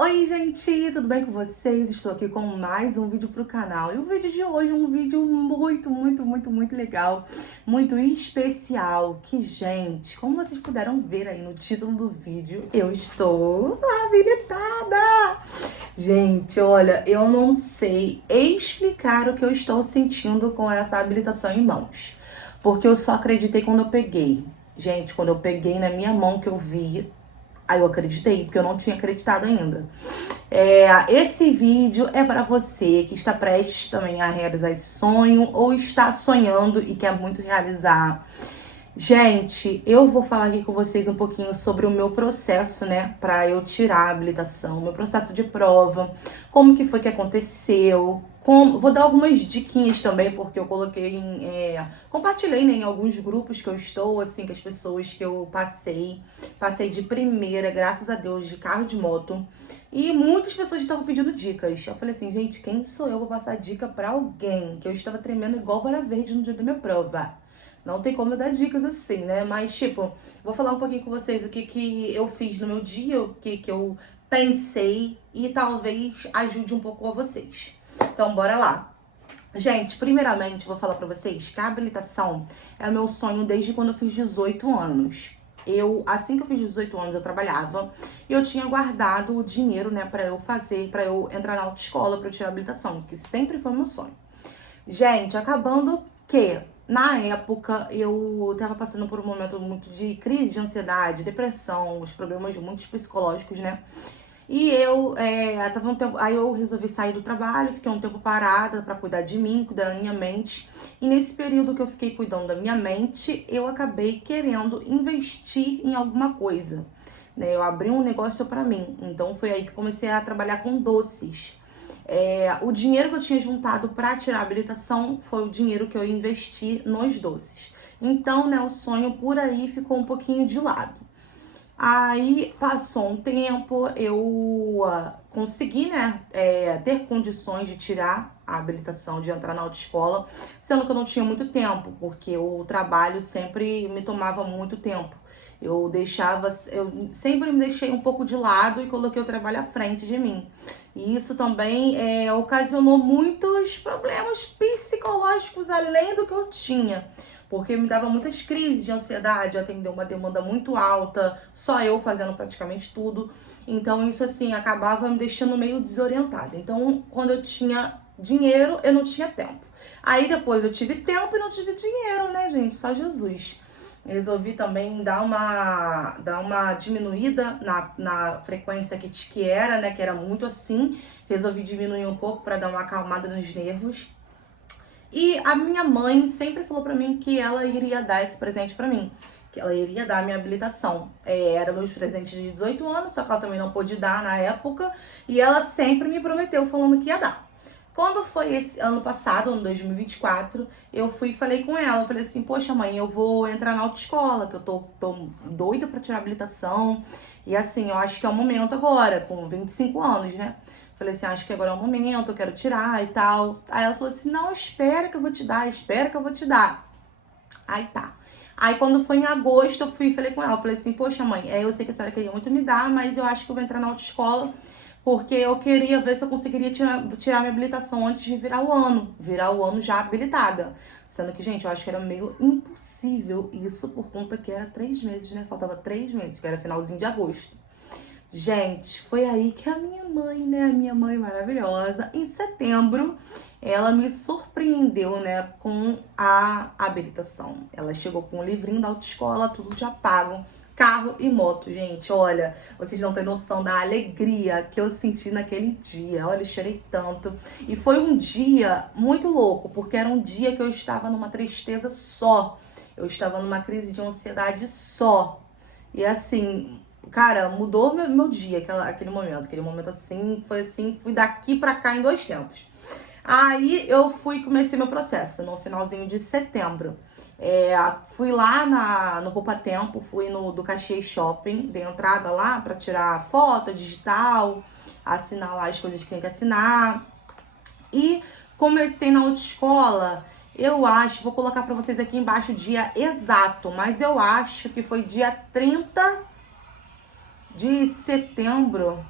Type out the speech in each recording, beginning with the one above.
Oi, gente, tudo bem com vocês? Estou aqui com mais um vídeo pro canal. E o vídeo de hoje é um vídeo muito legal, muito especial. Que, gente, como vocês puderam ver aí no título do vídeo, eu estou habilitada! Gente, olha, eu não sei explicar o que eu estou sentindo com essa habilitação em mãos. Porque eu só acreditei quando eu peguei. Gente, quando eu peguei na minha mão que eu vi, aí eu acreditei, porque eu não tinha acreditado ainda. Esse vídeo é para você que está prestes também a realizar esse sonho ou está sonhando e quer muito realizar. Gente, eu vou falar aqui com vocês um pouquinho sobre o meu processo, né, para eu tirar a habilitação, meu processo de prova, como que foi que aconteceu, vou dar algumas diquinhas também, porque eu coloquei compartilhei, né, em alguns grupos que eu estou, assim, com as pessoas que eu passei de primeira, graças a Deus, de carro de moto. E muitas pessoas estavam pedindo dicas. Eu falei assim, gente, quem sou eu pra passar dica pra alguém? Que eu estava tremendo igual vara verde no dia da minha prova. Não tem como eu dar dicas assim, né? Mas, tipo, vou falar um pouquinho com vocês o que eu fiz no meu dia, o que eu pensei e talvez ajude um pouco a vocês. Então, bora lá. Gente, primeiramente, vou falar pra vocês que a habilitação é o meu sonho desde quando eu fiz 18 anos. Assim que eu fiz 18 anos, eu trabalhava e eu tinha guardado o dinheiro, né, pra eu entrar na autoescola, pra eu tirar a habilitação, que sempre foi meu sonho. Gente, acabando que, na época, eu tava passando por um momento muito de crise de ansiedade, depressão, os problemas muitos psicológicos, né? E tava um tempo, aí eu resolvi sair do trabalho, fiquei um tempo parada pra cuidar de mim, cuidar da minha mente. E nesse período que eu fiquei cuidando da minha mente, eu acabei querendo investir em alguma coisa, né? Eu abri um negócio pra mim, então foi aí que comecei a trabalhar com doces. O dinheiro que eu tinha juntado para tirar a habilitação foi o dinheiro que eu investi nos doces. Então, né, o sonho por aí ficou um pouquinho de lado. Aí passou um tempo, eu consegui, né, ter condições de tirar a habilitação, de entrar na autoescola, sendo que eu não tinha muito tempo, porque o trabalho sempre me tomava muito tempo. Eu sempre me deixei um pouco de lado e coloquei o trabalho à frente de mim. E isso também ocasionou muitos problemas psicológicos além do que eu tinha. Porque me dava muitas crises de ansiedade, atender uma demanda muito alta, só eu fazendo praticamente tudo. Então isso assim acabava me deixando meio desorientada. Então, quando eu tinha dinheiro, eu não tinha tempo. Aí depois eu tive tempo e não tive dinheiro, né, gente? Só Jesus. Resolvi também dar uma diminuída na frequência que era, né? Que era muito assim. Resolvi diminuir um pouco para dar uma acalmada nos nervos. E a minha mãe sempre falou pra mim que ela iria dar esse presente pra mim. Que ela iria dar a minha habilitação. Era meus presentes de 18 anos, só que ela também não pôde dar na época. E ela sempre me prometeu falando que ia dar. Quando foi esse ano passado, ano 2024, eu fui e falei com ela. Eu falei assim, poxa mãe, eu vou entrar na autoescola, que eu tô doida pra tirar a habilitação. E assim, eu acho que é o momento agora, com 25 anos, né? Falei assim, acho que agora é o momento, eu quero tirar e tal. Aí ela falou assim, não, espera que eu vou te dar, espera que eu vou te dar. Aí tá. Aí quando foi em agosto, eu fui e falei com ela, falei assim, poxa mãe, eu sei que a senhora queria muito me dar, mas eu acho que eu vou entrar na autoescola, porque eu queria ver se eu conseguiria tirar minha habilitação antes de virar o ano já habilitada. Sendo que, gente, eu acho que era meio impossível isso, por conta que era 3 meses, né? Faltava 3 meses, que era finalzinho de agosto. Gente, foi aí que a minha mãe, né, a minha mãe maravilhosa, em setembro, ela me surpreendeu, né, com a habilitação. Ela chegou com um livrinho da autoescola, tudo já pago, carro e moto. Gente, olha, vocês não têm noção da alegria que eu senti naquele dia. Olha, eu chorei tanto. E foi um dia muito louco, porque era um dia que eu estava numa tristeza só. Eu estava numa crise de ansiedade só. E assim, cara, mudou meu dia, aquele momento. Aquele momento assim, foi assim, fui daqui pra cá em 2 tempos. Aí eu comecei meu processo no finalzinho de setembro. Fui lá no Poupa Tempo, fui no do Caxias Shopping, dei entrada lá pra tirar foto digital, assinar lá as coisas que tem que assinar. E comecei na autoescola, eu acho, vou colocar pra vocês aqui embaixo o dia exato, mas eu acho que foi dia 30 de setembro.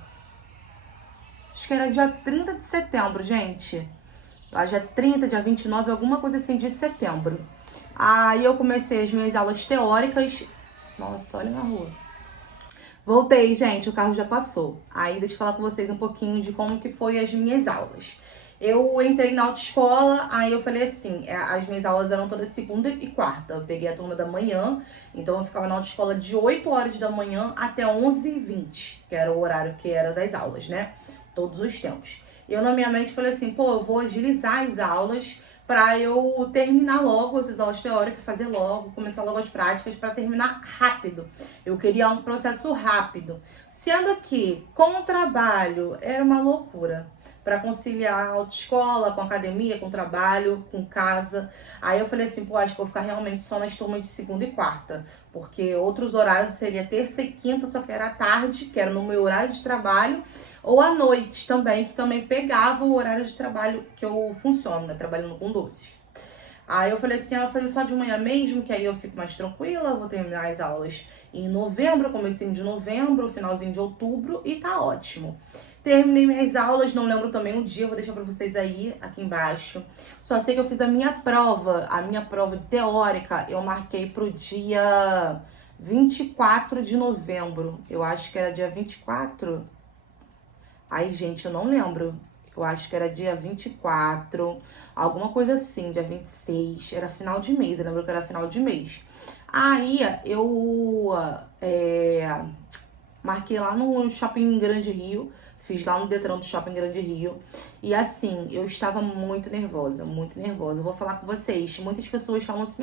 Acho que era dia 30 de setembro, gente. Dia 30, dia 29, alguma coisa assim de setembro. Aí eu comecei as minhas aulas teóricas. Nossa, olha na rua. Voltei, gente, o carro já passou. Aí deixa eu falar com vocês um pouquinho de como que foi as minhas aulas. Eu entrei na autoescola, aí eu falei assim, as minhas aulas eram todas segunda e quarta. Eu peguei a turma da manhã, então eu ficava na autoescola de 8 horas da manhã até 11h20, que era o horário que era das aulas, né? Todos os tempos. Eu na minha mente falei assim, pô, eu vou agilizar as aulas pra eu terminar logo essas aulas teóricas, fazer logo, começar logo as práticas pra terminar rápido. Eu queria um processo rápido. Sendo que com o trabalho era uma loucura para conciliar a autoescola com a academia, com o trabalho, com casa. Aí eu falei assim, pô, acho que vou ficar realmente só nas turmas de segunda e quarta, porque outros horários seria terça e quinta, só que era à tarde, que era no meu horário de trabalho, ou à noite também, que também pegava o horário de trabalho que eu funciono, né, trabalhando com doces. Aí eu falei assim, eu vou fazer só de manhã mesmo, que aí eu fico mais tranquila, vou terminar as aulas em novembro, comecinho de novembro, finalzinho de outubro, e tá ótimo. Terminei minhas aulas, não lembro também o dia, vou deixar pra vocês aí, aqui embaixo. Só sei que eu fiz a minha prova teórica, eu marquei pro dia 24 de novembro. Eu acho que era dia 24. Aí, gente, eu não lembro. Eu acho que era dia 24, alguma coisa assim, dia 26. Era final de mês, eu lembro que era final de mês. Aí, eu marquei lá no Shopping Grande Rio. Fiz lá no Detran do Shopping Grande Rio. E assim, eu estava muito nervosa, muito nervosa. Eu vou falar com vocês. Muitas pessoas falam assim,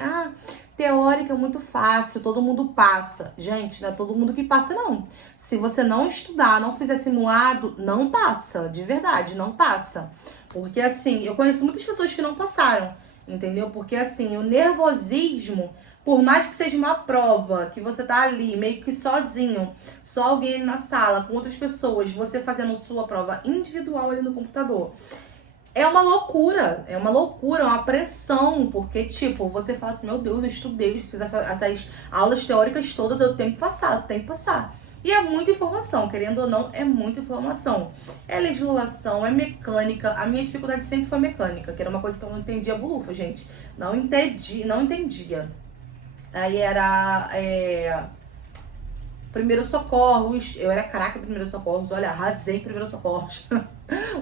teórica é muito fácil, todo mundo passa. Gente, não é todo mundo que passa, não. Se você não estudar, não fizer simulado, não passa. De verdade, não passa. Porque assim, eu conheço muitas pessoas que não passaram, entendeu? Porque assim, o nervosismo, por mais que seja uma prova, que você tá ali meio que sozinho, só alguém na sala com outras pessoas, você fazendo sua prova individual ali no computador, é uma loucura, é uma pressão, porque tipo, você fala assim, meu Deus, eu estudei, fiz essas aulas teóricas todas, eu tenho que passar, eu tenho que passar. E é muita informação, querendo ou não, é muita informação. É legislação, é mecânica. A minha dificuldade sempre foi mecânica, que era uma coisa que eu não entendia bulufa, gente. Não entendia. Aí era primeiros socorros, eu era craque em primeiros socorros, olha, arrasei em primeiros socorros.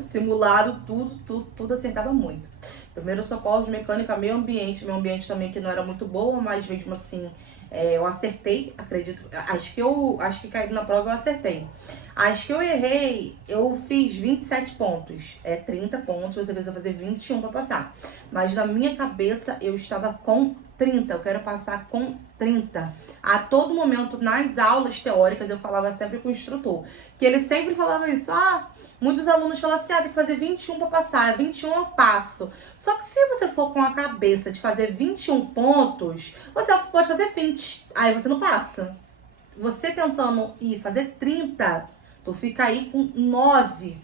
Simulado, tudo acertava muito. Primeiros socorros, mecânica, meio ambiente também que não era muito boa, mas mesmo assim eu acertei, acredito. Acho que caiu na prova, eu acertei. Acho que eu errei, eu fiz 27 pontos. 30 pontos, você precisa fazer 21 para passar. Mas na minha cabeça eu estava com 30, eu quero passar com 30. A todo momento, nas aulas teóricas, eu falava sempre com o instrutor, que ele sempre falava isso, muitos alunos falam assim, tem que fazer 21 para passar, 21 eu passo. Só que se você for com a cabeça de fazer 21 pontos, você pode fazer 20, aí você não passa. Você tentando ir fazer 30, tu fica aí com 9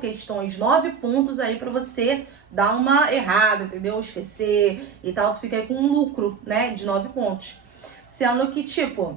questões, 9 pontos aí pra você dar uma errada, entendeu? Esquecer e tal, tu fica aí com um lucro, né, de 9 pontos. Sendo que, tipo,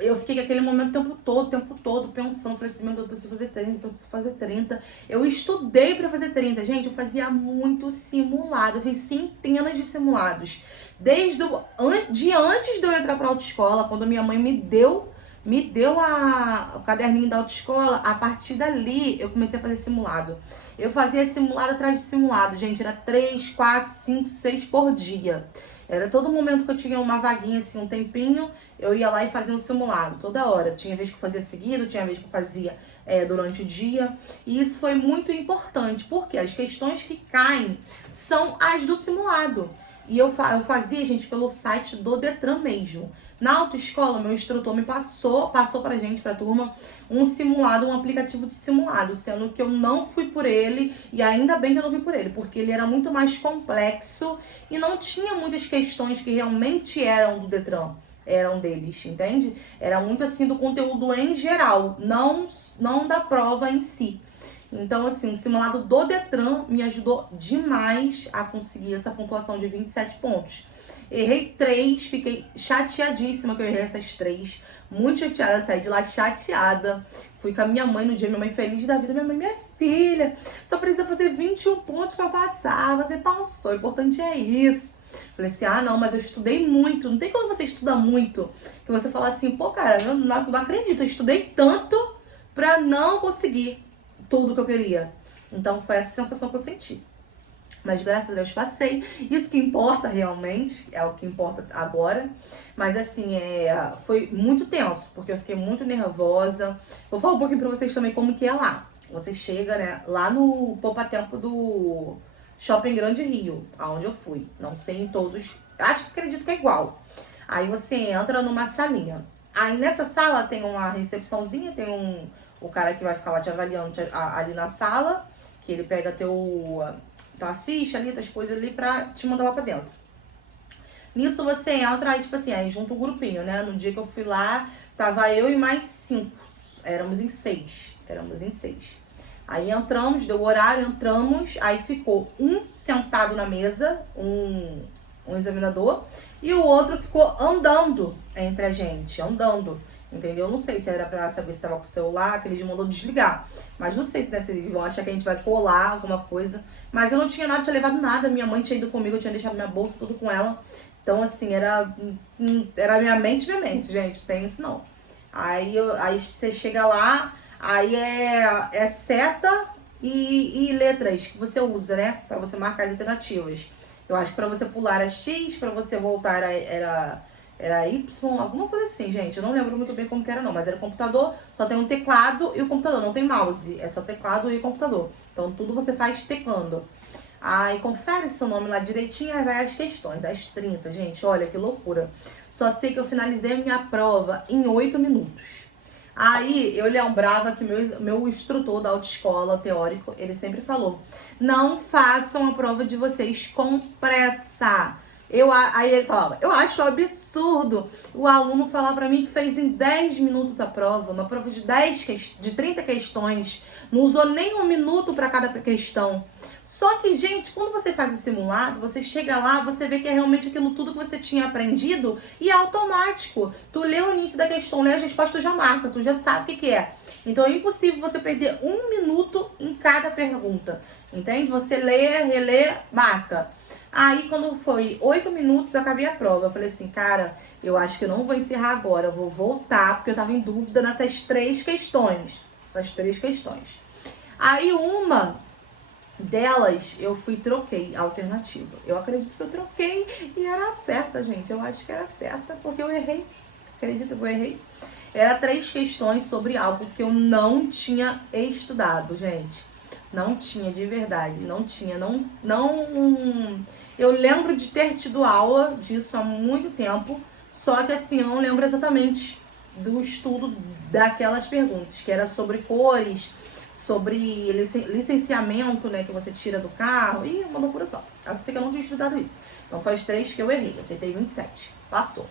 eu fiquei aquele momento o tempo todo pensando, falei assim, meu Deus, eu preciso fazer 30. Eu estudei pra fazer 30, gente, eu fazia muito simulado, eu fiz centenas de simulados. Desde antes de eu entrar pra autoescola, quando minha mãe me deu o caderninho da autoescola, a partir dali eu comecei a fazer simulado. Eu fazia simulado atrás de simulado, gente, era 3, 4, 5, 6 por dia. Era todo momento que eu tinha uma vaguinha, assim, um tempinho, eu ia lá e fazia um simulado, toda hora. Tinha vez que eu fazia seguido, tinha vez que eu fazia durante o dia. E isso foi muito importante, porque as questões que caem são as do simulado. E eu fazia, gente, pelo site do Detran mesmo. Na autoescola, meu instrutor me passou pra gente, pra turma, um simulado, um aplicativo de simulado, sendo que eu não fui por ele, e ainda bem que eu não fui por ele, porque ele era muito mais complexo e não tinha muitas questões que realmente eram do Detran, eram deles, entende? Era muito assim do conteúdo em geral, não da prova em si. Então, assim, o simulado do Detran me ajudou demais a conseguir essa pontuação de 27 pontos. Errei 3, fiquei chateadíssima que eu errei essas 3, muito chateada, saí de lá chateada. Fui com a minha mãe no dia, minha mãe feliz da vida, minha mãe, minha filha, só precisa fazer 21 pontos pra passar, você passou, o importante é isso. Falei assim, ah não, mas eu estudei muito, não tem como você estuda muito, que você fala assim, pô cara, eu não acredito, eu estudei tanto pra não conseguir tudo que eu queria. Então foi essa sensação que eu senti. Mas graças a Deus passei. Isso que importa realmente, é o que importa agora. Mas assim, foi muito tenso, porque eu fiquei muito nervosa. Vou falar um pouquinho pra vocês também como que é lá. Você chega, né, lá no Poupatempo do Shopping Grande Rio, aonde eu fui. Não sei em todos, acho que acredito que é igual. Aí você entra numa salinha. Aí nessa sala tem uma recepçãozinha, tem o cara que vai ficar lá te avaliando ali na sala, que ele pega tua ficha ali, tuas coisas ali pra te mandar lá pra dentro. Nisso você entra, aí tipo assim, aí junta um grupinho, né? No dia que eu fui lá, tava eu e mais 5. Éramos em 6. Aí entramos, deu o horário, entramos, aí ficou um sentado na mesa, um examinador, e o outro ficou andando entre a gente, andando. Entendeu? Não sei se era pra saber se tava com o celular, que eles mandou desligar. Mas não sei se, né, se eles vão achar que a gente vai colar alguma coisa. Mas eu não tinha nada, tinha levado nada. Minha mãe tinha ido comigo, eu tinha deixado minha bolsa, tudo com ela. Então, assim, era minha mente, gente. Tem isso não. Aí você chega lá, aí é seta e letras que você usa, né? Pra você marcar as alternativas. Eu acho que pra você pular era X, pra você voltar era Y, alguma coisa assim, gente. Eu não lembro muito bem como que era não, mas era computador, só tem um teclado e o computador, não tem mouse. É só teclado e computador. Então tudo você faz teclando. Aí confere seu nome lá direitinho, aí vai as questões, as 30, gente. Olha que loucura. Só sei que eu finalizei a minha prova em 8 minutos. Aí eu lembrava que meu instrutor da autoescola teórico, ele sempre falou: não façam a prova de vocês com pressa. Aí ele falava, eu acho absurdo o aluno falar pra mim que fez em 10 minutos a prova, uma prova de 30 questões, não usou nem 1 minuto para cada questão. Só que, gente, quando você faz o simulado, você chega lá, você vê que é realmente aquilo tudo que você tinha aprendido e é automático. Tu lê o início da questão, lê as respostas, tu já marca, tu já sabe o que é. Então é impossível você perder 1 minuto em cada pergunta, entende? Você lê, relê, marca. Aí, quando foi 8 minutos, eu acabei a prova. Eu falei assim, cara, eu acho que eu não vou encerrar agora. Eu vou voltar, porque eu tava em dúvida nessas 3 questões. Aí, uma delas, eu troquei a alternativa. Eu acredito que eu troquei e era certa, gente. Eu acho que era certa, porque eu errei. Acredito que eu errei. Era 3 questões sobre algo que eu não tinha estudado, gente. Não tinha, de verdade. Não tinha, Eu lembro de ter tido aula disso há muito tempo, só que assim, eu não lembro exatamente do estudo daquelas perguntas, que era sobre cores, sobre licenciamento, né, que você tira do carro, e uma loucura só. Eu sei que eu não tinha estudado isso. Então foi as 3 que eu errei, acertei 27, passou.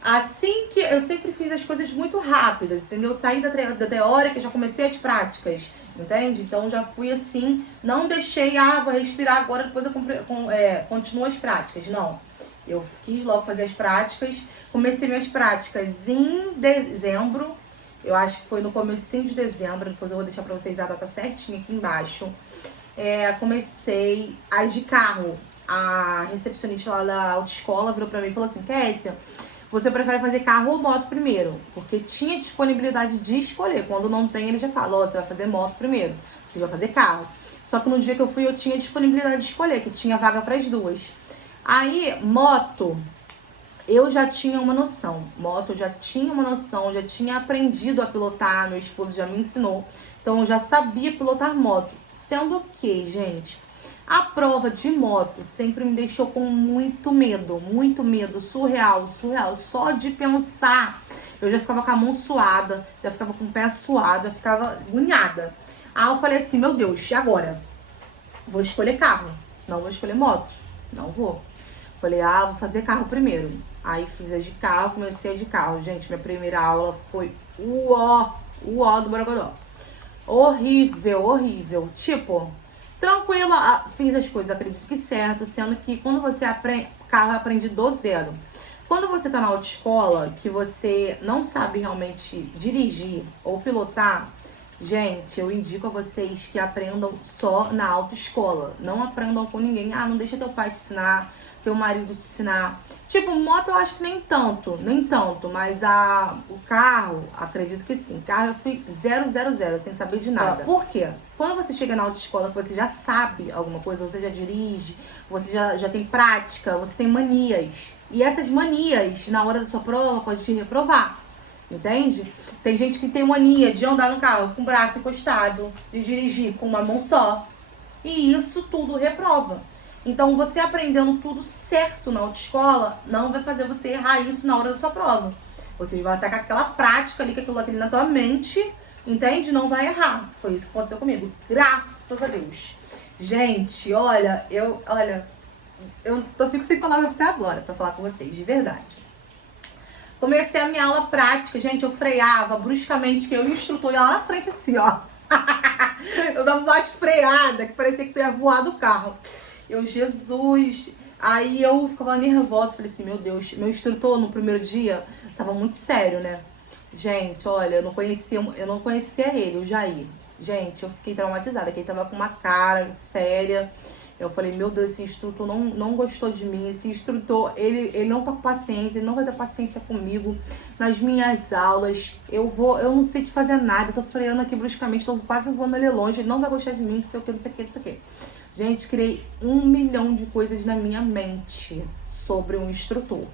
Assim que eu sempre fiz as coisas muito rápidas, entendeu? Eu saí da teórica, já comecei as práticas, entende? Então já fui assim, não deixei, vou respirar agora, depois eu continuo as práticas. Não, eu quis logo fazer as práticas, comecei minhas práticas em dezembro, eu acho que foi no comecinho de dezembro, depois eu vou deixar pra vocês a data certinha aqui embaixo. Comecei as de carro, a recepcionista lá da autoescola virou pra mim e falou assim, Kessia, você prefere fazer carro ou moto primeiro? Porque tinha disponibilidade de escolher. Quando não tem, ele já fala, você vai fazer moto primeiro, você vai fazer carro. Só que no dia que eu fui, eu tinha disponibilidade de escolher, que tinha vaga para as 2. Aí, moto, eu já tinha uma noção. Já tinha aprendido a pilotar, meu esposo já me ensinou. Então, eu já sabia pilotar moto. Sendo que, gente, a prova de moto sempre me deixou com muito medo, surreal. Só de pensar, eu já ficava com a mão suada, já ficava com o pé suado, já ficava agoniada. Aí eu falei assim, meu Deus, e agora? Vou escolher carro, não vou escolher moto, não vou. Falei, vou fazer carro primeiro. Aí fiz a de carro, comecei a de carro. Gente, minha primeira aula foi o ó do Borogodó. Horrível, tipo... Tranquila, fiz as coisas, acredito que certo, sendo que quando você aprende, carro aprende do zero. Quando você tá na autoescola, que você não sabe realmente dirigir ou pilotar, gente, eu indico a vocês que aprendam só na autoescola. Não aprendam com ninguém. Ah, não deixa teu pai te ensinar, teu marido te ensinar. Tipo, moto eu acho que nem tanto, mas o carro, acredito que sim. Carro eu fui 000, sem saber de nada. Por quê? Quando você chega na autoescola, que você já sabe alguma coisa, você já dirige, você já tem prática, você tem manias. E essas manias, na hora da sua prova, pode te reprovar. Entende? Tem gente que tem mania de andar no carro com o braço encostado, de dirigir com uma mão só. E isso tudo reprova. Então, você aprendendo tudo certo na autoescola, não vai fazer você errar isso na hora da sua prova. Você vai estar com aquela prática ali, com aquilo ali na tua mente, entende? Não vai errar. Foi isso que aconteceu comigo. Graças a Deus. Gente, olha, eu fico sem palavras até agora pra falar com vocês, de verdade. Comecei a minha aula prática, gente, eu freava bruscamente, que eu e o instrutor ia lá na frente assim, ó. Eu dava uma freada, que parecia que ia voar do carro. Jesus, aí eu ficava nervosa, falei assim, meu Deus, meu instrutor no primeiro dia tava muito sério, né? Gente, olha, eu não conhecia ele, o Jair. Gente, eu fiquei traumatizada, que ele tava com uma cara séria. Eu falei, meu Deus, esse instrutor não gostou de mim, esse instrutor, ele não tá com paciência, ele não vai ter paciência comigo nas minhas aulas, eu não sei de fazer nada, eu tô freando aqui bruscamente, tô quase voando ele longe, ele não vai gostar de mim, não sei o que, não sei o que, não sei o que. Gente, criei 1 milhão de coisas na minha mente sobre um instrutor.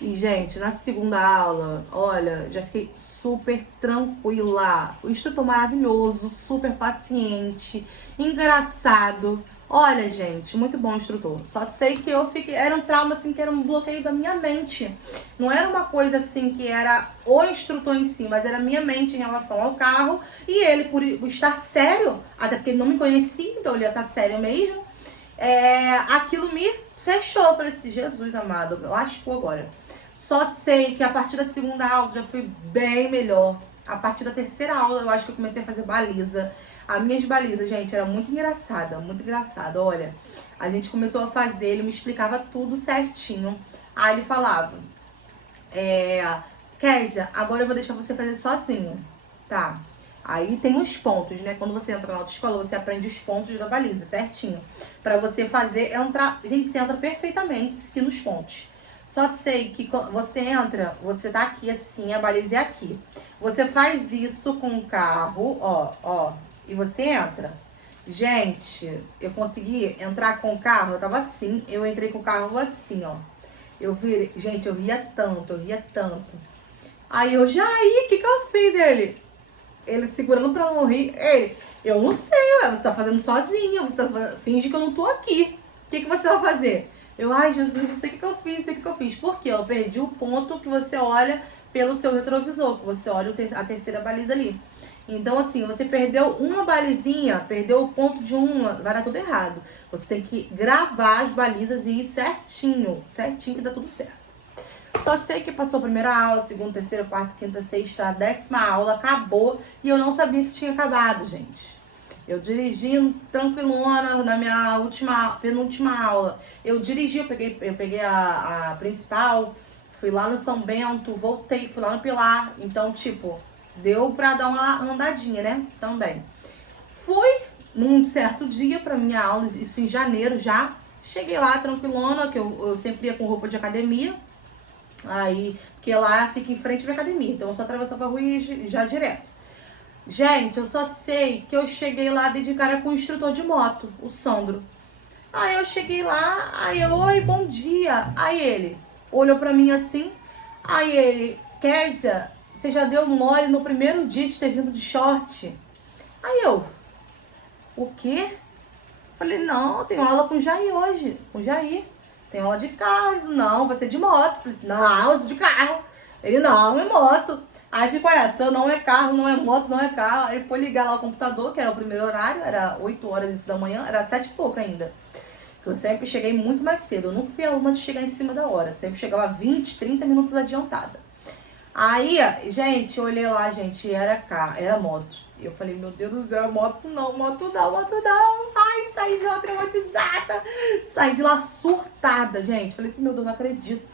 E, gente, na segunda aula, olha, já fiquei super tranquila. O instrutor maravilhoso, super paciente, engraçado. Olha, gente, muito bom o instrutor. Só sei que era um trauma, assim, que era um bloqueio da minha mente. Não era uma coisa, assim, que era o instrutor em si, mas era a minha mente em relação ao carro. E ele, por estar sério, até porque ele não me conhecia, então ele ia estar sério mesmo, aquilo me fechou. Eu falei assim, Jesus amado, lascou agora. Só sei que a partir da segunda aula já fui bem melhor. A partir da terceira aula eu acho que eu comecei a fazer baliza. A minha de baliza, gente, era muito engraçada, muito engraçada. Olha, a gente começou a fazer, ele me explicava tudo certinho. Aí ele falava, Kézia, agora eu vou deixar você fazer sozinha, tá? Aí tem os pontos, né? Quando você entra na autoescola, você aprende os pontos da baliza, certinho. Pra você fazer, gente, você entra perfeitamente aqui nos pontos. Só sei que você entra, você tá aqui assim, a baliza é aqui. Você faz isso com o carro, ó, e você entra. Gente, eu consegui entrar com o carro, eu tava assim, eu entrei com o carro assim, ó. Gente, eu ria tanto. Aí eu, Jair, o que eu fiz? Ele segurando pra não rir. Eu não sei, você tá fazendo sozinha, finge que eu não tô aqui. O que você vai fazer? Ai, Jesus, não sei o que eu fiz. Por quê? Eu perdi o ponto que você olha pelo seu retrovisor, que você olha a terceira baliza ali. Então, assim, você perdeu uma balizinha, perdeu o ponto de uma, vai dar tudo errado. Você tem que gravar as balizas e ir certinho que dá tudo certo. Só sei que passou a primeira aula, segunda, terceira, quarta, quinta, sexta, a 10ª aula, acabou e eu não sabia que tinha acabado, gente. Eu dirigindo tranquilona na minha penúltima aula. Eu peguei a principal, fui lá no São Bento, voltei, fui lá no Pilar. Então, tipo, deu pra dar uma andadinha, né? Também. Fui num certo dia pra minha aula, isso em janeiro já. Cheguei lá tranquilona, que eu sempre ia com roupa de academia. Aí, porque lá fica em frente à academia, então eu só atravessava a rua e já direto. Gente, eu só sei que eu cheguei lá de cara com o instrutor de moto, o Sandro. Aí eu cheguei lá, oi, bom dia. Aí ele olhou pra mim assim, aí ele, Kézia, você já deu mole no primeiro dia de ter vindo de short? Aí eu, o quê? Falei, não, eu tenho aula com o Jair hoje, com o Jair. Tem aula de carro, não, vai ser de moto. Falei assim, não, eu sou de carro. Ele, não, é moto. Aí ficou essa, não é carro, não é moto, não é carro. Aí foi ligar lá o computador, que era o primeiro horário, era 8 horas isso da manhã, era 7 e pouco ainda. Eu sempre cheguei muito mais cedo, eu nunca fui aluna de chegar em cima da hora, sempre chegava 20, 30 minutos adiantada. Aí, gente, eu olhei lá, gente, era moto. E eu falei, meu Deus do céu, moto não. Ai, saí de lá traumatizada, saí de lá surtada, gente. Falei assim, meu Deus, não acredito.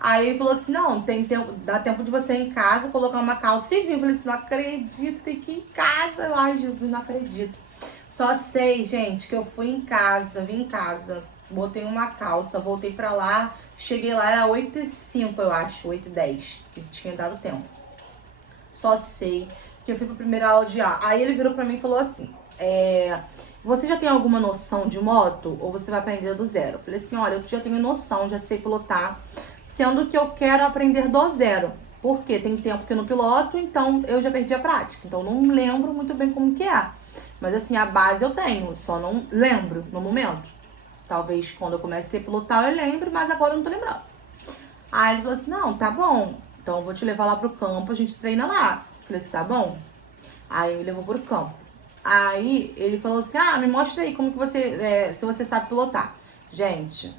Aí ele falou assim, não, tem tempo, dá tempo de você ir em casa, colocar uma calça e vir. Eu falei assim, não acredito, tem que ir em casa. Ai, Jesus, não acredito. Só sei, gente, que eu fui em casa, vim em casa, botei uma calça, voltei pra lá, cheguei lá, era 8h05, eu acho, 8h10, que tinha dado tempo. Só sei que eu fui pra primeira aula de ar. Aí ele virou pra mim e falou assim, você já tem alguma noção de moto ou você vai aprender do zero? Eu falei assim, olha, eu já tenho noção, já sei pilotar, sendo que eu quero aprender do zero. Porque tem tempo que eu não piloto, então eu já perdi a prática. Então não lembro muito bem como que é. Mas assim, a base eu tenho, só não lembro no momento. Talvez quando eu comecei a pilotar eu lembre, mas agora eu não tô lembrando. Aí ele falou assim, não, tá bom, então eu vou te levar lá pro campo, a gente treina lá. Eu falei assim, tá bom? Aí ele levou pro campo. Aí ele falou assim, me mostra aí como que você, se você sabe pilotar. Gente,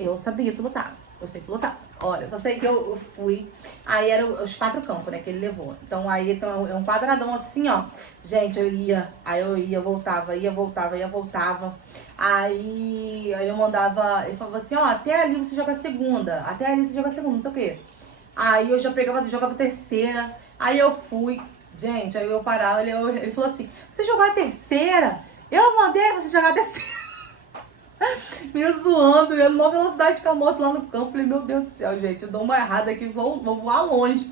eu sabia pilotar, eu sei pilotar. Olha, eu só sei que eu fui, aí eram os 4 campos, né, que ele levou. Então aí então, é um quadradão assim, ó. Gente, eu ia, voltava, ia, voltava, ia, voltava. Aí eu mandava, ele falava assim, ó, até ali você joga a segunda, até ali você joga a segunda, não sei o quê. Aí eu já pegava, jogava a terceira, aí eu fui, gente, aí eu parava, ele falou assim, você jogou a terceira? Eu mandei você jogar a terceira. Me zoando, eu numa velocidade com a moto lá no campo. Falei, meu Deus do céu, gente, eu dou uma errada aqui, vou voar longe.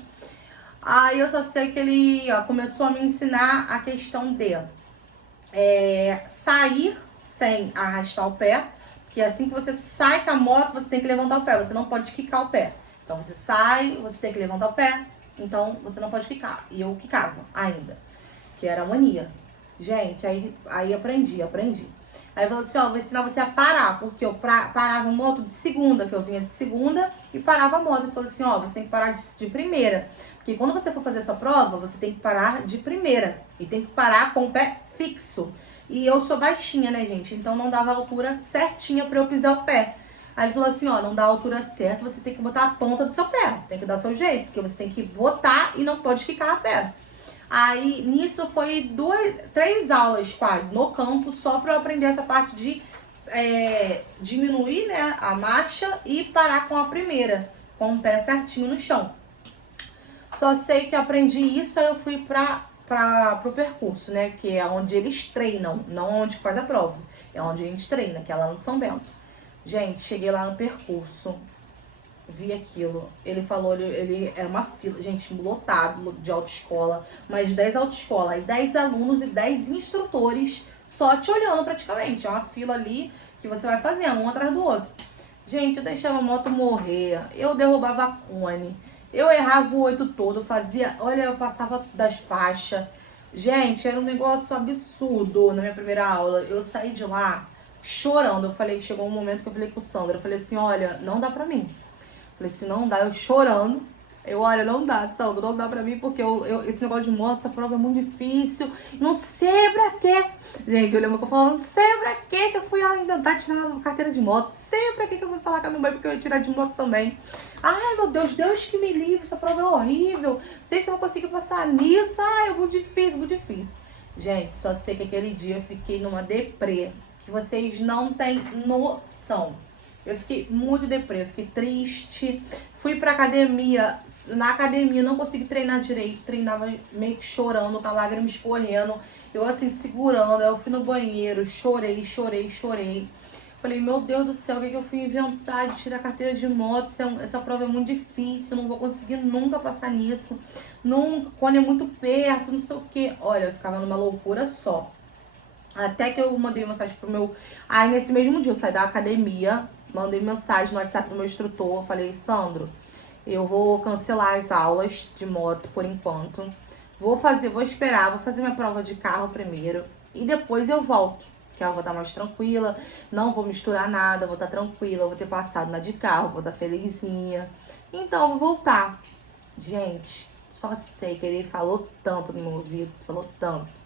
Aí eu só sei que ele começou a me ensinar a questão de sair sem arrastar o pé. Porque assim que você sai com a moto, você tem que levantar o pé, você não pode quicar o pé. Então você sai, você tem que levantar o pé, então você não pode quicar. E eu quicava ainda, que era a mania. Gente, aí aprendi. Aí falou assim, ó, vou ensinar você a parar, porque eu parava a moto de segunda, que eu vinha de segunda e parava a moto. E falou assim, ó, você tem que parar de primeira. Porque quando você for fazer essa prova, você tem que parar de primeira. E tem que parar com o pé fixo. E eu sou baixinha, né, gente? Então não dava a altura certinha pra eu pisar o pé. Aí ele falou assim, ó, não dá a altura certa, você tem que botar a ponta do seu pé. Tem que dar seu jeito, porque você tem que botar e não pode quicar a pé. Aí, nisso foi 3 aulas quase no campo, só pra eu aprender essa parte de diminuir, né, a marcha e parar com a primeira, com o pé certinho no chão. Só sei que aprendi isso, aí eu fui pro percurso, né, que é onde eles treinam, não onde faz a prova. É onde a gente treina, que é lá no São Bento. Gente, cheguei lá no percurso, vi aquilo, ele falou, ele era uma fila, gente, lotado de autoescola, mais 10 autoescola, aí 10 alunos e 10 instrutores só te olhando praticamente, é uma fila ali que você vai fazendo, um atrás do outro. Gente, eu deixava a moto morrer, eu derrubava cone, eu errava o 8 todo, olha, eu passava das faixas. Gente, era um negócio absurdo na minha primeira aula, eu saí de lá chorando, chegou um momento que eu falei com o Sandro, eu falei assim, olha, não dá pra mim. Falei, se não dá, eu chorando. Olha, não dá, Sandro, não dá pra mim, porque esse negócio de moto, essa prova é muito difícil. Não sei pra quê. Gente, eu lembro que eu falava, não sei pra quê que eu fui inventar tirar a carteira de moto. Não sei pra quê que eu fui falar com a minha mãe, porque eu ia tirar de moto também. Ai, meu Deus, Deus que me livre, essa prova é horrível. Não sei se eu vou conseguir passar nisso. Ai, é muito difícil. Gente, só sei que aquele dia eu fiquei numa deprê, que vocês não têm noção. Eu fiquei muito deprê, eu fiquei triste. Fui pra academia, na academia não consegui treinar direito, treinava meio que chorando, com a lágrima escorrendo. Eu assim, segurando, eu fui no banheiro, chorei. Falei, meu Deus do céu, o que eu fui inventar de tirar a carteira de moto? Essa prova é muito difícil, não vou conseguir nunca passar nisso. Nunca, quando é muito perto, não sei o quê. Olha, eu ficava numa loucura só. Até que eu mandei mensagem pro meu... Aí, nesse mesmo dia, eu saí da academia, mandei mensagem no WhatsApp pro meu instrutor. Falei, Sandro, eu vou cancelar as aulas de moto por enquanto. Vou esperar, vou fazer minha prova de carro primeiro. E depois eu volto, que eu vou estar mais tranquila. Não vou misturar nada, vou estar tranquila. Vou ter passado na de carro, vou estar felizinha. Então, eu vou voltar. Gente, só sei que ele falou tanto no meu ouvido, falou tanto.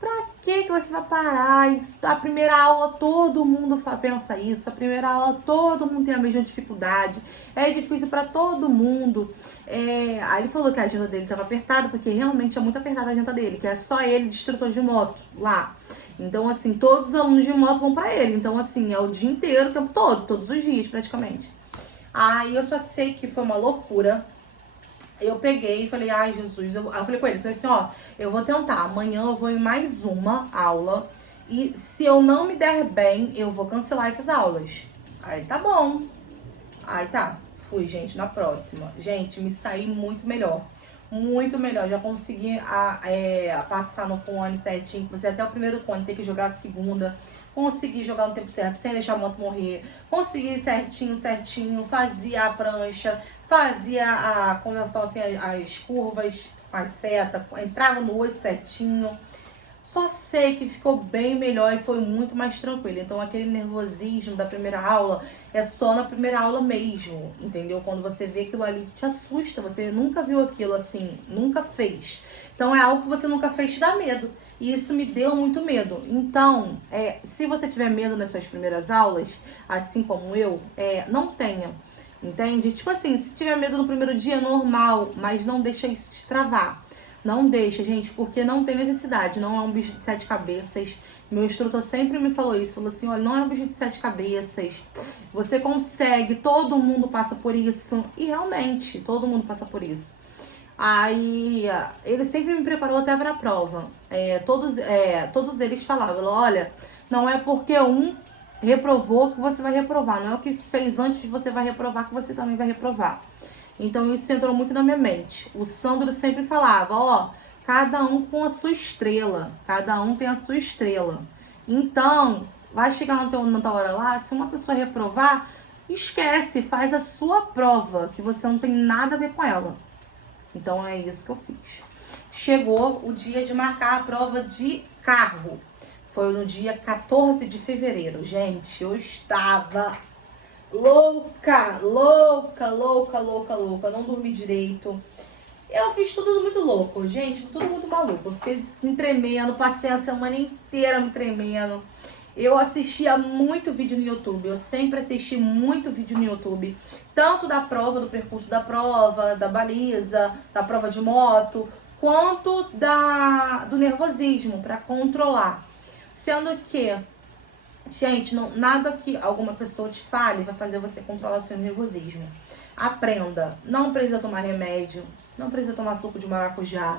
Pra que você vai parar? A primeira aula todo mundo pensa isso. A primeira aula todo mundo tem a mesma dificuldade. É difícil pra todo mundo. Aí ele falou que a agenda dele tava apertada, porque realmente é muito apertada a agenda dele, que é só ele de instrutor de moto lá. Então, assim, todos os alunos de moto vão pra ele. Então, assim, é o dia inteiro, o tempo todo, todos os dias praticamente. Aí eu só sei que foi uma loucura. Eu peguei e falei, ai Jesus, eu falei com ele, falei assim, ó, eu vou tentar, amanhã eu vou em mais uma aula e se eu não me der bem, eu vou cancelar essas aulas. Aí tá bom. Aí tá, fui, gente, na próxima. Gente, me saí muito melhor. Muito melhor, já consegui passar no cone certinho. Você até o primeiro cone tem que jogar a segunda. Consegui jogar no tempo certo, sem deixar a moto morrer. Consegui certinho. Fazia a prancha, fazia a convenção, assim, as curvas, as setas. Entrava no 8 certinho. Só sei que ficou bem melhor e foi muito mais tranquilo. Então aquele nervosismo da primeira aula é só na primeira aula mesmo, entendeu? Quando você vê aquilo ali te assusta, você nunca viu aquilo assim, nunca fez. Então é algo que você nunca fez, te dá medo. E isso me deu muito medo. Então, se você tiver medo nas suas primeiras aulas, assim como eu, não tenha. Entende? Tipo assim, se tiver medo no primeiro dia, é normal, mas não deixa isso te travar. Não deixa, gente, porque não tem necessidade. Não é um bicho de 7 cabeças. Meu instrutor sempre me falou isso. Falou assim, olha, não é um bicho de 7 cabeças. Você consegue, todo mundo passa por isso. E realmente, todo mundo passa por isso. Aí, ele sempre me preparou até para a prova. Todos eles falavam, olha, não é porque um reprovou que você vai reprovar. Não é o que fez antes de você vai reprovar que você também vai reprovar. Então isso entrou muito na minha mente. O Sandro sempre falava, ó, cada um com a sua estrela. Cada um tem a sua estrela. Então, vai chegar na hora lá, se uma pessoa reprovar, esquece, faz a sua prova, que você não tem nada a ver com ela. Então é isso que eu fiz. Chegou o dia de marcar a prova de carro. Foi no dia 14 de fevereiro. Gente, eu estava louca. Não dormi direito. Eu fiz tudo muito louco, gente. Tudo muito maluco. Eu fiquei me tremendo. Passei a semana inteira me tremendo. Eu assistia muito vídeo no YouTube. Eu sempre assisti muito vídeo no YouTube. Tanto da prova, do percurso da prova, da baliza, da prova de moto, quanto do nervosismo, para controlar. Sendo que, gente, nada que alguma pessoa te fale vai fazer você controlar seu nervosismo. Aprenda. Não precisa tomar remédio. Não precisa tomar suco de maracujá.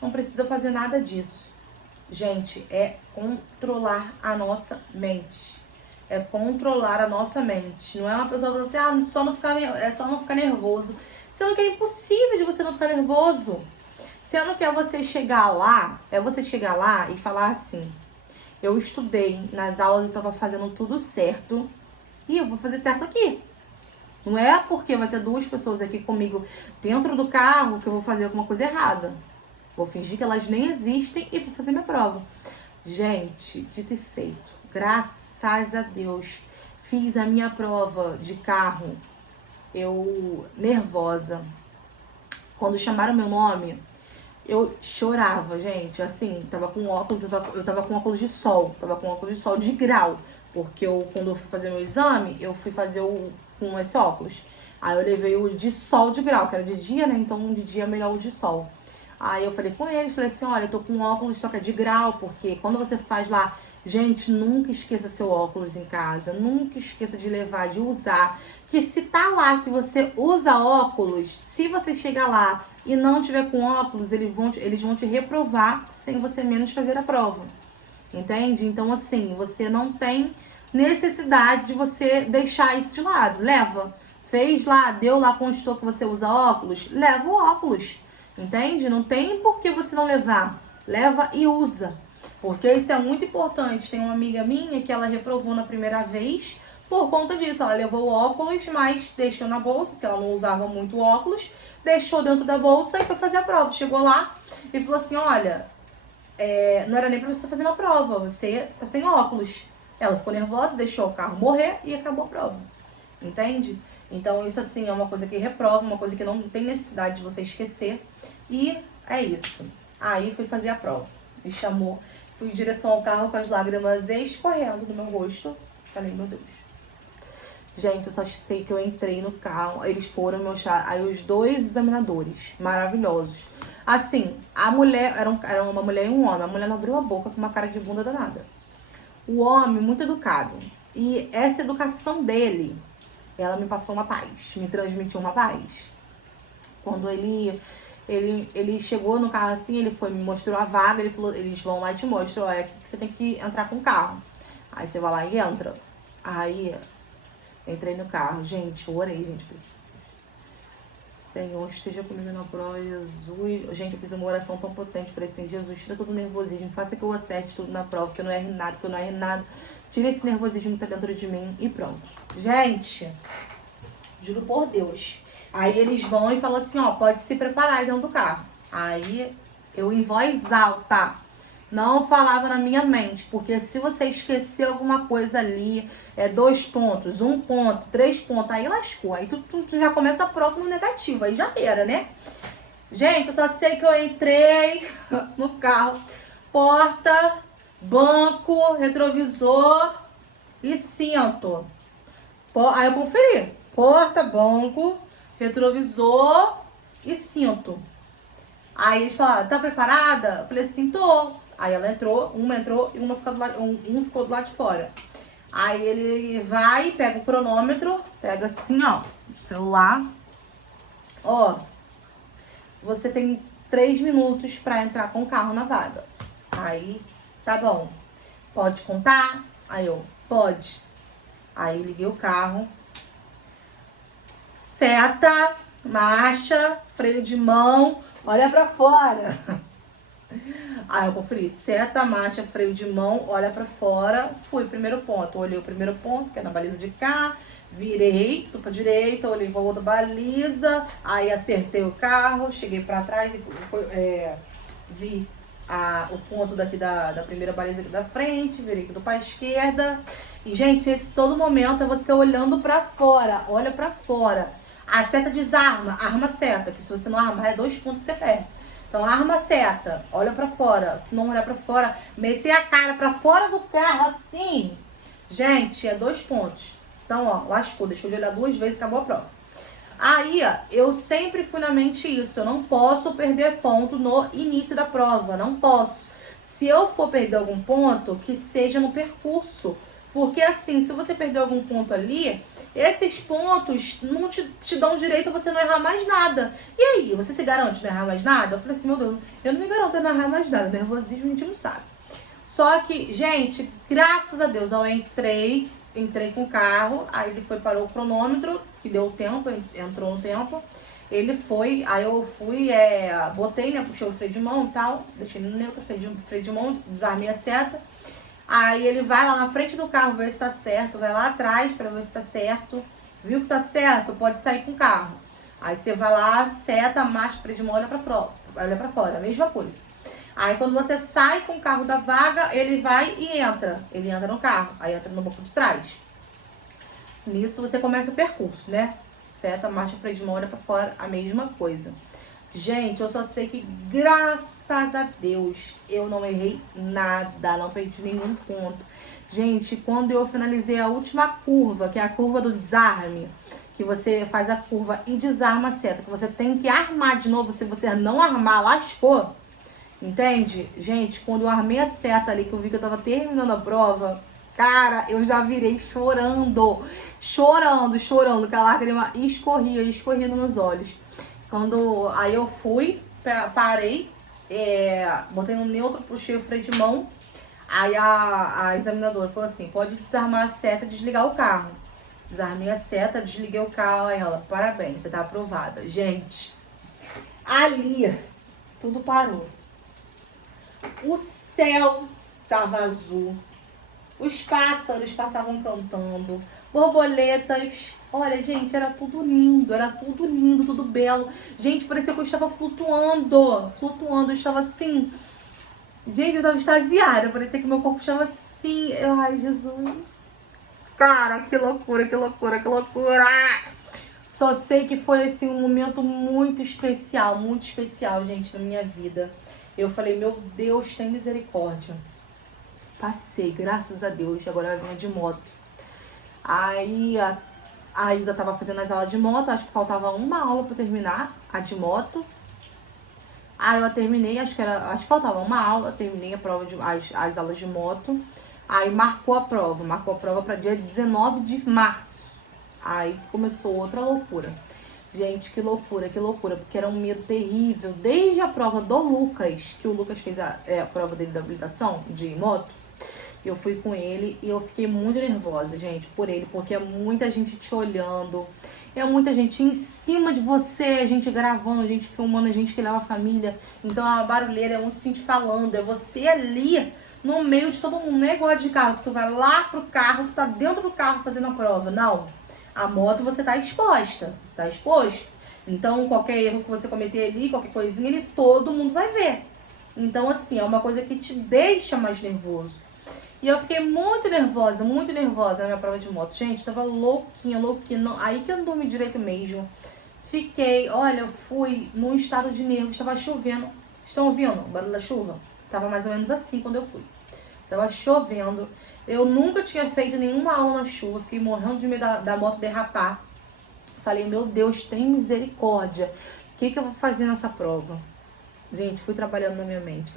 Não precisa fazer nada disso. Gente, é controlar a nossa mente. É controlar a nossa mente. Não é uma pessoa falando assim, só não ficar nervoso. Sendo que é impossível de você não ficar nervoso. Sendo que você chegar lá e falar assim, eu estudei, nas aulas eu estava fazendo tudo certo e eu vou fazer certo aqui. Não é porque vai ter 2 pessoas aqui comigo dentro do carro que eu vou fazer alguma coisa errada. Vou fingir que elas nem existem e vou fazer minha prova. Gente, dito e feito. Graças a Deus. Fiz a minha prova de carro. Eu, nervosa. Quando chamaram meu nome, eu chorava, gente. Assim, tava com óculos, eu tava com óculos de sol. Tava com óculos de sol de grau. Porque quando eu fui fazer meu exame, eu fui fazer com esse óculos. Aí eu levei o de sol de grau, que era de dia, né? Então de dia é melhor o de sol. Aí eu falei com ele, falei assim, olha, eu tô com óculos só que é de grau, porque quando você faz lá, gente, nunca esqueça seu óculos em casa, nunca esqueça de levar, de usar, que se tá lá que você usa óculos, se você chegar lá e não tiver com óculos, eles vão te reprovar sem você menos fazer a prova, entende? Então assim, você não tem necessidade de você deixar isso de lado, leva, fez lá, deu lá, constou que você usa óculos, leva o óculos. Entende? Não tem por que você não levar. Leva e usa. Porque isso é muito importante. Tem uma amiga minha que ela reprovou na primeira vez por conta disso. Ela levou o óculos, mas deixou na bolsa, porque ela não usava muito óculos. Deixou dentro da bolsa e foi fazer a prova. Chegou lá e falou assim, olha, não era nem pra você fazer a prova, você tá sem óculos. Ela ficou nervosa, deixou o carro morrer e acabou a prova. Entende? Então isso assim é uma coisa que reprova, uma coisa que não tem necessidade de você esquecer. E é isso. Aí fui fazer a prova. Me chamou, fui em direção ao carro com as lágrimas escorrendo no meu rosto. Falei, meu Deus. Gente, eu só sei que eu entrei no carro, eles foram me mostrar. Aí os 2 examinadores, maravilhosos. Assim, a mulher, era uma mulher e um homem. A mulher não abriu a boca com uma cara de bunda danada. O homem, muito educado. E essa educação dele ela me passou uma paz, me transmitiu uma paz. Quando ele chegou no carro assim, ele foi, me mostrou a vaga, ele falou, eles vão lá e te mostram, é aqui que você tem que entrar com o carro. Aí você vai lá e entra. Aí, entrei no carro. Gente, eu orei, gente. Senhor, esteja comigo na prova, Jesus. Gente, eu fiz uma oração tão potente. Falei assim, Jesus, tira todo o nervosismo. Faça que eu acerte tudo na prova, que eu não erre nada, que eu não erre nada. Tira esse nervosismo que tá dentro de mim e pronto. Gente, juro por Deus. Aí eles vão e falam assim, ó, pode se preparar aí dentro do carro. Aí eu, em voz alta, não falava na minha mente, porque se você esquecer alguma coisa ali, 2 pontos, 1 ponto, 3 pontos, aí lascou. Aí tu já começa a prova no negativo, aí já era, né? Gente, eu só sei que eu entrei no carro, porta, banco, retrovisor e cinto. Aí eu conferi, porta, banco, retrovisor e cinto. Aí eles falaram, tá preparada? Eu falei assim, tô. Aí ela entrou e um ficou do lado de fora. Aí ele vai, pega o cronômetro, pega assim, ó, o celular. Ó, você tem 3 minutos pra entrar com o carro na vaga. Aí, tá bom. Pode contar? Aí eu, pode. Aí liguei o carro. Seta, marcha, freio de mão, olha pra fora. Aí eu conferi, seta, marcha, freio de mão, olha pra fora. Fui, primeiro ponto. Olhei o primeiro ponto, que é na baliza de cá. Virei, tudo pra direita, olhei pra outra baliza. Aí acertei o carro, cheguei pra trás e vi o ponto daqui da primeira baliza aqui da frente. Virei tudo pra esquerda. E, gente, esse todo momento é você olhando pra fora. Olha pra fora. A seta desarma, arma seta, que se você não armar é 2 pontos que você perde. Então arma a seta, olha pra fora. Se não olhar pra fora, meter a cara pra fora do carro assim, gente, é 2 pontos. Então, ó, lascou, deixou de olhar 2 vezes e acabou a prova. Aí, ó, eu sempre fui na mente isso, eu não posso perder ponto no início da prova, não posso. Se eu for perder algum ponto, que seja no percurso. Porque assim, se você perder algum ponto ali, esses pontos não te dão direito a você não errar mais nada. E aí, você se garante não errar mais nada? Eu falei assim, meu Deus, eu não me garanto a não errar mais nada. Nervosismo a gente não sabe. Só que, gente, graças a Deus, eu entrei com o carro, aí ele foi, parou o cronômetro, que deu o tempo, entrou no tempo. Ele foi, aí eu fui, botei, né, puxei o freio de mão e tal, deixei no neutro, freio de mão, desarmei a seta. Aí ele vai lá na frente do carro ver se tá certo, vai lá atrás pra ver se tá certo. Viu que tá certo? Pode sair com o carro. Aí você vai lá, seta, marcha, freio de mão, olha pra fora, a mesma coisa. Aí quando você sai com o carro da vaga, ele vai e entra. Ele entra no carro, aí entra no banco de trás. Nisso você começa o percurso, né? Seta, marcha, freio de mão, olha pra fora, a mesma coisa. Gente, eu só sei que, graças a Deus, eu não errei nada, não perdi nenhum ponto. Gente, quando eu finalizei a última curva, que é a curva do desarme, que você faz a curva e desarma a seta, que você tem que armar de novo, se você não armar, lascou. Entende? Gente, quando eu armei a seta ali, que eu vi que eu tava terminando a prova, cara, eu já virei chorando, que a lágrima escorria nos meus olhos. Aí eu fui, parei, botei no neutro, puxei o freio de mão. Aí a examinadora falou assim, pode desarmar a seta e desligar o carro. Desarmei a seta, desliguei o carro. Aí ela, parabéns, você tá aprovada. Gente, ali tudo parou. O céu tava azul, os pássaros passavam cantando, borboletas. Olha, gente, era tudo lindo, tudo belo. Gente, parecia que eu estava flutuando, eu estava assim. Gente, eu estava extasiada, parecia que meu corpo estava assim. Ai, Jesus. Cara, que loucura. Só sei que foi, assim, um momento muito especial, gente, na minha vida. Eu falei, meu Deus, tem misericórdia. Passei, graças a Deus, agora eu vinha de moto. Aí ainda tava fazendo as aulas de moto, acho que faltava uma aula pra terminar a de moto. Aí eu terminei, acho que faltava uma aula, terminei a prova as aulas de moto. Aí marcou a prova para dia 19 de março. Aí começou outra loucura. Gente, que loucura, porque era um medo terrível. Desde a prova do Lucas, que o Lucas fez a prova dele da habilitação de moto, eu fui com ele e eu fiquei muito nervosa, gente, por ele, porque é muita gente te olhando, é muita gente em cima de você, a gente gravando, a gente filmando, a gente que leva a família. Então é uma barulheira, é muita gente falando, é você ali no meio de todo mundo. Não é igual de carro, que tu vai lá pro carro, tu tá dentro do carro fazendo a prova. Não. A moto você tá exposta, você tá exposto. Então qualquer erro que você cometer ali, qualquer coisinha ali, todo mundo vai ver. Então assim, é uma coisa que te deixa mais nervoso. E eu fiquei muito nervosa na minha prova de moto. Gente, tava louquinha. Aí que eu não dormi direito mesmo. Fiquei, olha, eu fui num estado de nervos, tava chovendo. Estão ouvindo o barulho da chuva? Tava mais ou menos assim quando eu fui. Tava chovendo. Eu nunca tinha feito nenhuma aula na chuva. Fiquei morrendo de medo da moto derrapar. Falei, meu Deus, tem misericórdia. O que eu vou fazer nessa prova? Gente, fui trabalhando na minha mente.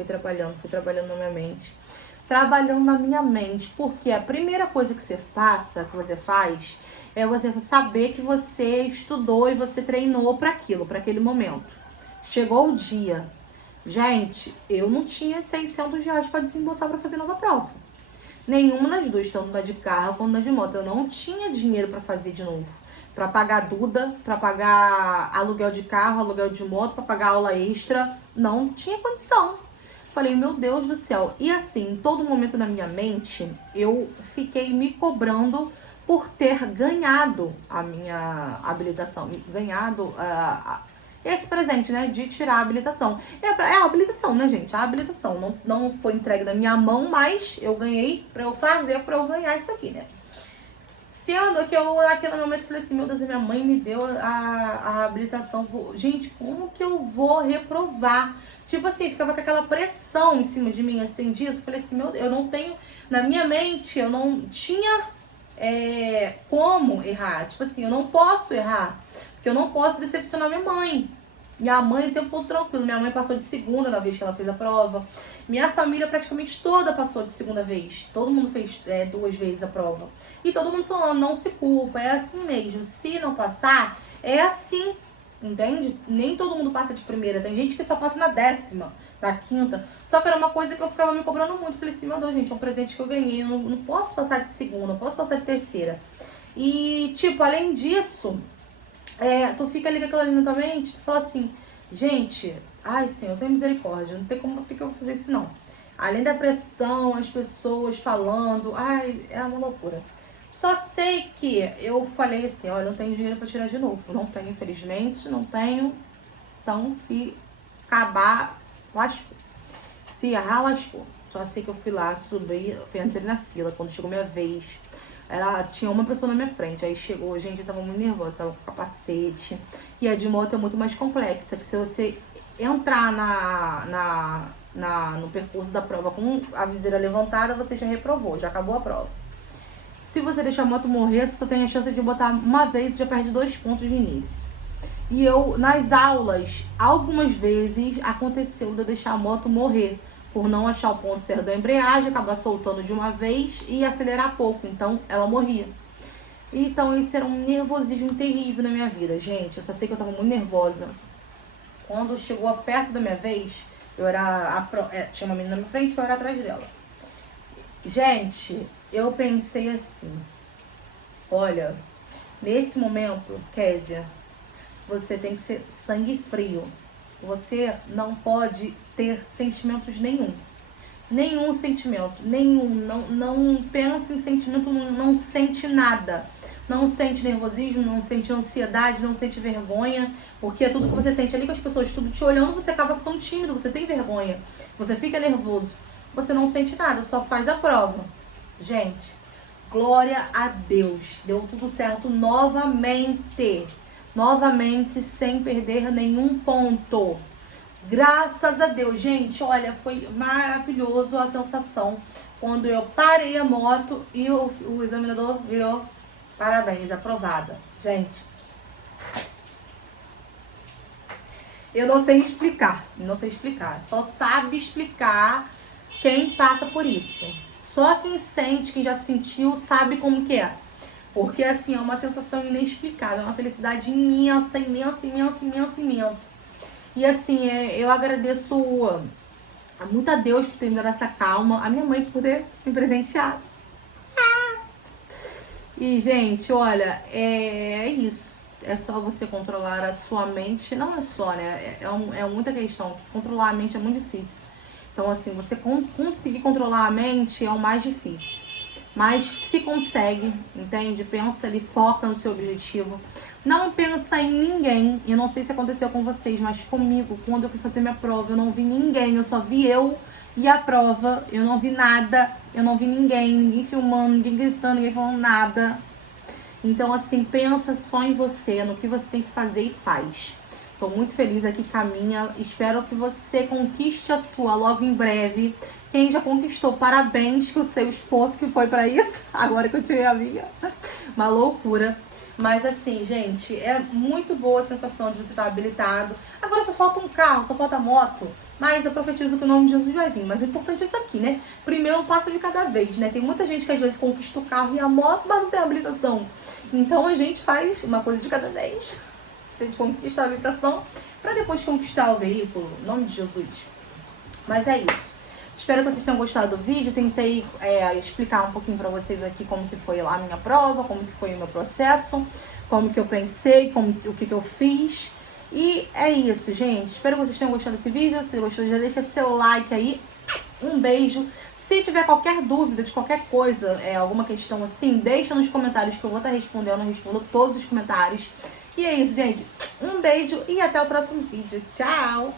Trabalhando na minha mente, porque a primeira coisa que você faz, é você saber que você estudou e você treinou para aquele momento. Chegou o dia. Gente, eu não tinha R$600 para desembolsar para fazer nova prova. Nenhuma das duas, tanto da de carro quanto da de moto. Eu não tinha dinheiro para fazer de novo. Para pagar Duda, para pagar aluguel de carro, aluguel de moto, para pagar aula extra. Não tinha condição. Falei, meu Deus do céu. E assim, em todo momento na minha mente, eu fiquei me cobrando por ter ganhado a minha habilitação. Ganhado esse presente, né? De tirar a habilitação. É a habilitação, né, gente? A habilitação. Não foi entregue na minha mão, mas eu ganhei pra eu fazer, pra eu ganhar isso aqui, né? Sendo que eu, naquele momento, falei assim, meu Deus, minha mãe me deu a habilitação. Gente, como que eu vou reprovar? Tipo assim, ficava com aquela pressão em cima de mim, assim, disso. Eu falei assim, meu Deus, eu não tenho... Na minha mente, eu não tinha como errar. Tipo assim, eu não posso errar. Porque eu não posso decepcionar minha mãe. Minha mãe o tempo todo tranquilo. Minha mãe passou de segunda na vez que ela fez a prova. Minha família praticamente toda passou de segunda vez. Todo mundo fez 2 vezes a prova. E todo mundo falando, não se culpa, é assim mesmo. Se não passar, é assim. Entende? Nem todo mundo passa de primeira. Tem gente que só passa na 10ª, na 5ª. Só que era uma coisa que eu ficava me cobrando muito. Falei assim, meu Deus, gente, é um presente que eu ganhei. Eu não posso passar de segunda, não posso passar de terceira. E, tipo, além disso... tu fica ali com aquilo ali na tua mente, tu fala assim, gente, ai Senhor, tem misericórdia, não tem como, por que eu vou fazer isso não? Além da pressão, as pessoas falando, ai, é uma loucura. Só sei que eu falei assim, olha, não tenho dinheiro pra tirar de novo, não tenho, infelizmente, não tenho, então se acabar, lascou. Se errar, lascou. Só sei que eu fui lá, subi, entrei na fila, quando chegou minha vez... Tinha uma pessoa na minha frente, aí chegou, gente, eu tava muito nervosa, tava com capacete. E a de moto é muito mais complexa, que se você entrar no percurso da prova com a viseira levantada, você já reprovou, já acabou a prova. Se você deixar a moto morrer, você só tem a chance de botar uma vez e já perde 2 pontos de início. E eu, nas aulas, algumas vezes aconteceu de eu deixar a moto morrer. Por não achar o ponto certo da embreagem, acabar soltando de uma vez e acelerar pouco, então ela morria. Então isso era um nervosismo terrível na minha vida, gente. Eu só sei que eu tava muito nervosa. Quando chegou perto da minha vez, tinha uma menina na minha frente e eu era atrás dela. Gente, eu pensei assim, olha, nesse momento, Kézia, você tem que ser sangue frio. Você não pode ter sentimentos nenhum. Nenhum sentimento. Nenhum. Não pensa em sentimento, não sente nada. Não sente nervosismo, não sente ansiedade, não sente vergonha. Porque é tudo que você sente ali com as pessoas tudo te olhando, você acaba ficando tímido, você tem vergonha. Você fica nervoso. Você não sente nada, só faz a prova. Gente, glória a Deus. Deu tudo certo novamente. Novamente, sem perder nenhum ponto. Graças a Deus, gente, olha, foi maravilhoso a sensação quando eu parei a moto e o examinador virou, parabéns, aprovada. Gente, eu não sei explicar, só sabe explicar quem passa por isso. Só quem sente, quem já sentiu, sabe como que é. Porque, assim, é uma sensação inexplicável, é uma felicidade imensa, imensa, imensa, imensa, imensa. E, assim, eu agradeço muito a Deus por ter me dado essa calma, a minha mãe por ter me presenteado. E, gente, olha, é isso. É só você controlar a sua mente. Não é só, né? É muita questão. Controlar a mente é muito difícil. Então, assim, você conseguir controlar a mente é o mais difícil. Mas se consegue, entende? Pensa ali, foca no seu objetivo. Não pensa em ninguém. Eu não sei se aconteceu com vocês, mas comigo, quando eu fui fazer minha prova, eu não vi ninguém. Eu só vi eu e a prova. Eu não vi nada. Eu não vi ninguém filmando, ninguém gritando, ninguém falando nada. Então, assim, pensa só em você, no que você tem que fazer e faz. Tô muito feliz aqui, caminha. Espero que você conquiste a sua logo em breve. Quem já conquistou, parabéns, que o seu esforço que foi pra isso. Agora que eu tirei a minha. Uma loucura. Mas assim, gente, é muito boa a sensação de você estar habilitado. Agora só falta um carro, só falta moto. Mas eu profetizo que o nome de Jesus vai vir. Mas o importante é isso aqui, né? Primeiro um passo de cada vez, né? Tem muita gente que às vezes conquista o carro e a moto, mas não tem habilitação. Então a gente faz uma coisa de cada vez. A gente conquista a habilitação para depois conquistar o veículo. Em nome de Jesus. Mas é isso. Espero que vocês tenham gostado do vídeo. Tentei explicar um pouquinho pra vocês aqui como que foi lá a minha prova, como que foi o meu processo, como que eu pensei, o que eu fiz. E é isso, gente. Espero que vocês tenham gostado desse vídeo. Se gostou, já deixa seu like aí. Um beijo. Se tiver qualquer dúvida de qualquer coisa, alguma questão assim, deixa nos comentários que eu vou estar respondendo. Eu respondo todos os comentários. E é isso, gente. Um beijo e até o próximo vídeo. Tchau!